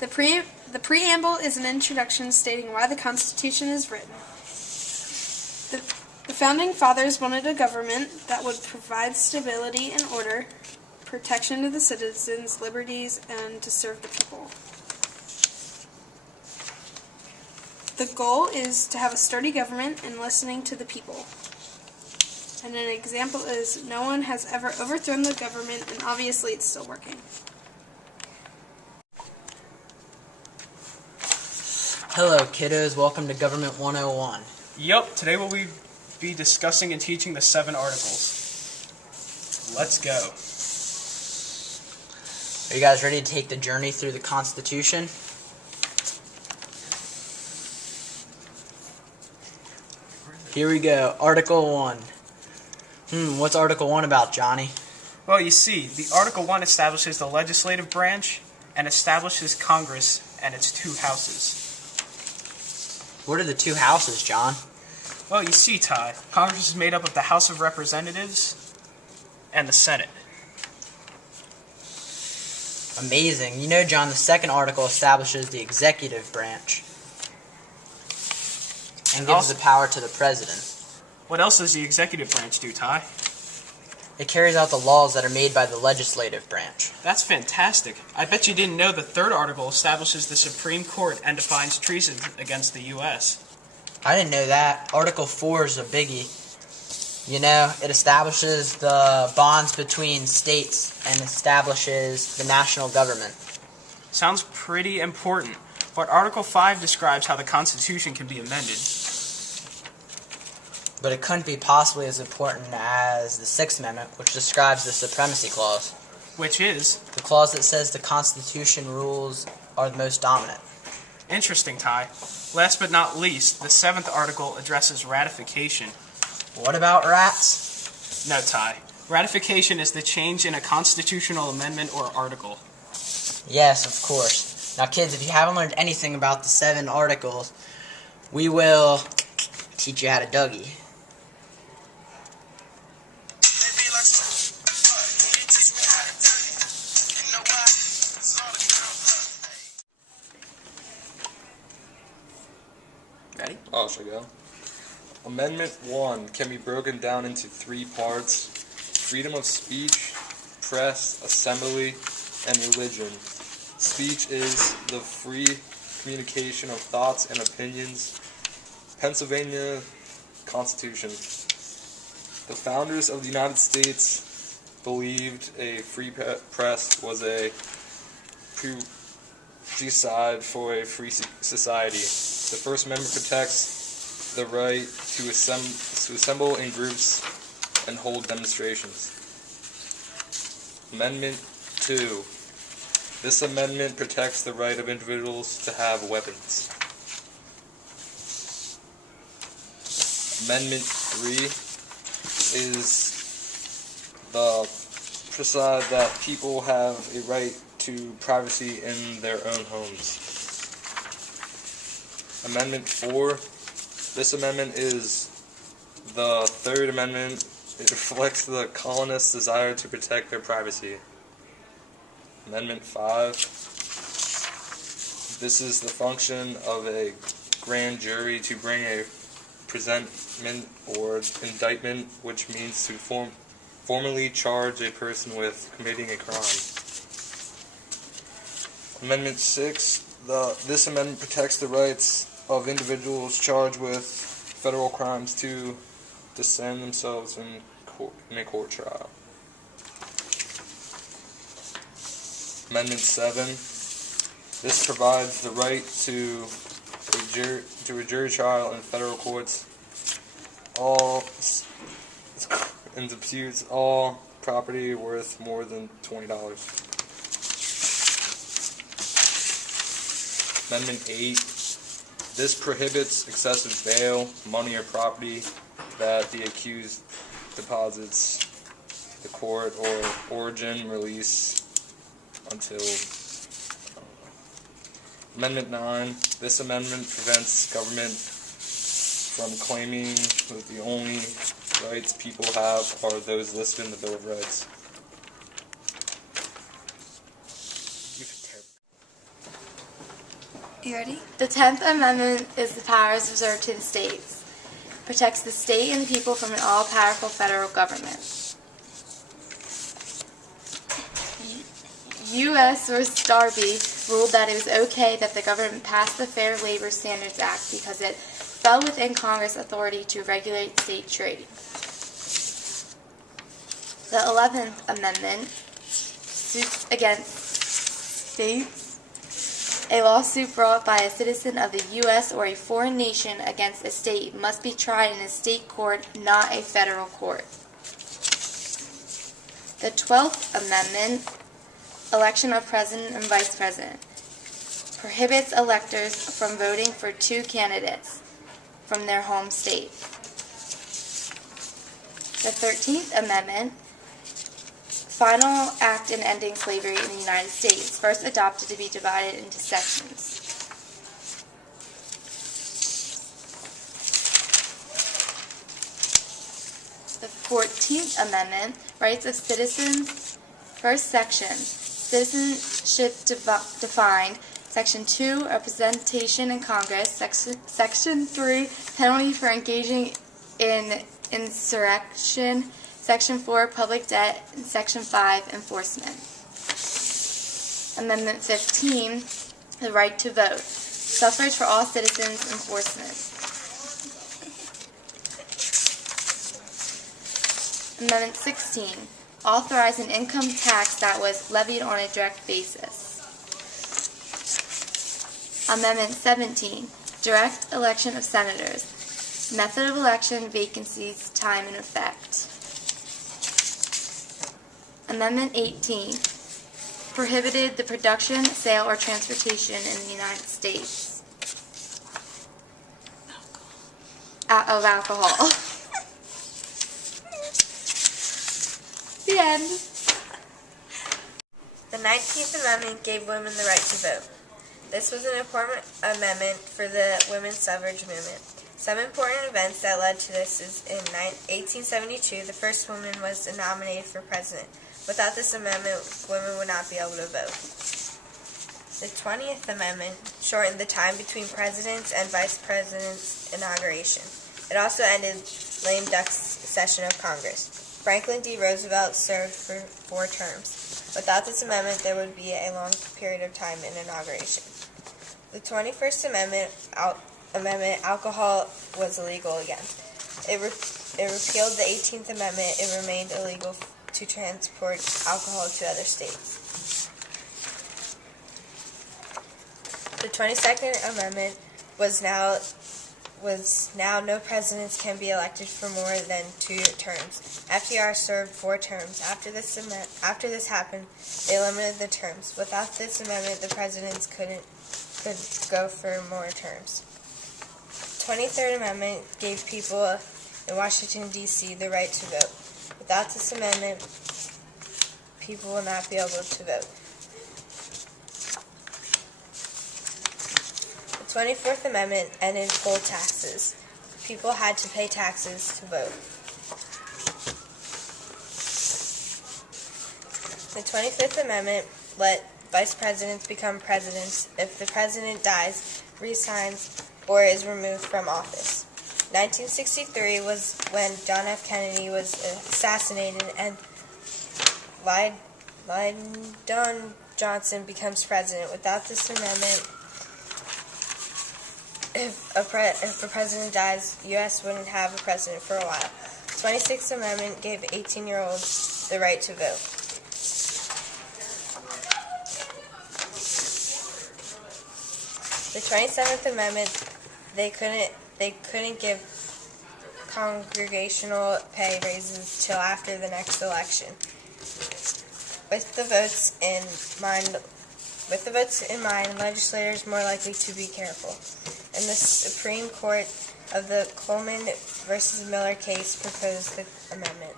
The preamble is an introduction stating why the Constitution is written. The Founding Fathers wanted a government that would provide stability and order, protection to the citizens' liberties, and to serve the people. The goal is to have a sturdy government and listening to the people. And an example is no one has ever overthrown the government, and obviously it's still working. Hello kiddos, welcome to Government 101. Yup, today we'll be discussing and teaching the 7 articles. Let's go. Are you guys ready to take the journey through the Constitution? Here we go, Article 1. What's Article 1 about, Johnny? Well, you see, the Article 1 establishes the legislative branch and establishes Congress and its 2 houses. What are the 2 houses, John? Well, you see, Ty, Congress is made up of the House of Representatives and the Senate. Amazing. You know, John, the second article establishes the executive branch and gives the power to the president. What else does the executive branch do, Ty? It carries out the laws that are made by the legislative branch. That's fantastic. I bet you didn't know the third article establishes the Supreme Court and defines treason against the U.S. I didn't know that. Article 4 is a biggie. You know, it establishes the bonds between states and establishes the national government. Sounds pretty important. But Article 5 describes how the Constitution can be amended. But it couldn't be possibly as important as the Sixth Amendment, which describes the Supremacy Clause. Which is? The clause that says the Constitution rules are the most dominant. Interesting, Ty. Last but not least, the 7th article addresses ratification. What about rats? No, Ty. Ratification is the change in a constitutional amendment or article. Yes, of course. Now, kids, if you haven't learned anything about the 7 articles, we will teach you how to Dougie. Ready? Should I go? Amendment 1 can be broken down into 3 parts: freedom of speech, press, assembly, and religion. Speech is the free communication of thoughts and opinions. Pennsylvania Constitution. The founders of the United States believed a free press was a prerequisite for a free society. The First Amendment protects the right to assemble in groups and hold demonstrations. Amendment 2. This amendment protects the right of individuals to have weapons. Amendment 3 is the preside that people have a right to privacy in their own homes. Amendment 4. This amendment is the Third Amendment. It reflects the colonists' desire to protect their privacy. Amendment 5. This is the function of a grand jury to bring a presentment or indictment, which means to formally charge a person with committing a crime. Amendment 6. This amendment protects the rights of individuals charged with federal crimes to defend themselves in a court trial. Amendment 7. This provides the right to a jury trial in federal courts. And disputes all property worth more than $20. Amendment 8. This prohibits excessive bail, money, or property that the accused deposits the court or origin release until. Amendment 9. This amendment prevents government from claiming that the only rights people have are those listed in the Bill of Rights. You ready? The 10th Amendment is the powers reserved to the states. Protects the state and the people from an all-powerful federal government. U.S. vs. Darby ruled that it was okay that the government passed the Fair Labor Standards Act because it fell within Congress' authority to regulate state trade. The 11th Amendment suits against states. A lawsuit brought by a citizen of the U.S. or a foreign nation against a state must be tried in a state court, not a federal court. The 12th Amendment, election of president and vice president, prohibits electors from voting for two candidates from their home state. The 13th Amendment, final act in ending slavery in the United States, first adopted to be divided into sections. The 14th Amendment, rights of citizens, first section, citizenship defined, Section 2, representation in Congress, Section 3, penalty for engaging in insurrection, Section 4, public debt, and Section 5, enforcement. Amendment 15, the right to vote, suffrage for all citizens, enforcement. Amendment 16, authorize an income tax that was levied on a direct basis. Amendment 17, direct election of senators, method of election, vacancies, time, and effect. Amendment 18 prohibited the production, sale, or transportation in the United States of alcohol. The end. The 19th Amendment gave women the right to vote. This was an important amendment for the women's suffrage movement. Some important events that led to this is in 1872, the first woman was nominated for president. Without this amendment, women would not be able to vote. The 20th Amendment shortened the time between president's and vice president's inauguration. It also ended lame duck session of Congress. Franklin D. Roosevelt served for 4 terms. Without this amendment, there would be a long period of time in inauguration. The 21st Amendment, alcohol was illegal again. It repealed the 18th Amendment. It remained illegal to transport alcohol to other states. The 22nd Amendment was now no presidents can be elected for more than 2 terms. FDR served 4 terms. After this happened, they limited the terms. Without this amendment, the presidents could go for more terms. 23rd Amendment gave people in Washington, D.C. the right to vote. Without this amendment, people will not be able to vote. The 24th Amendment ended poll taxes. People had to pay taxes to vote. The 25th Amendment let vice presidents become presidents if the president dies, resigns, or is removed from office. 1963 was when John F. Kennedy was assassinated and Lyndon Johnson becomes president. Without this amendment, if a president dies, the U.S. wouldn't have a president for a while. The 26th Amendment gave 18-year-olds the right to vote. The 27th Amendment, they couldn't give congregational pay raises till after the next election. With the votes in mind, legislators more likely to be careful. And the Supreme Court of the Coleman versus Miller case proposed the amendment.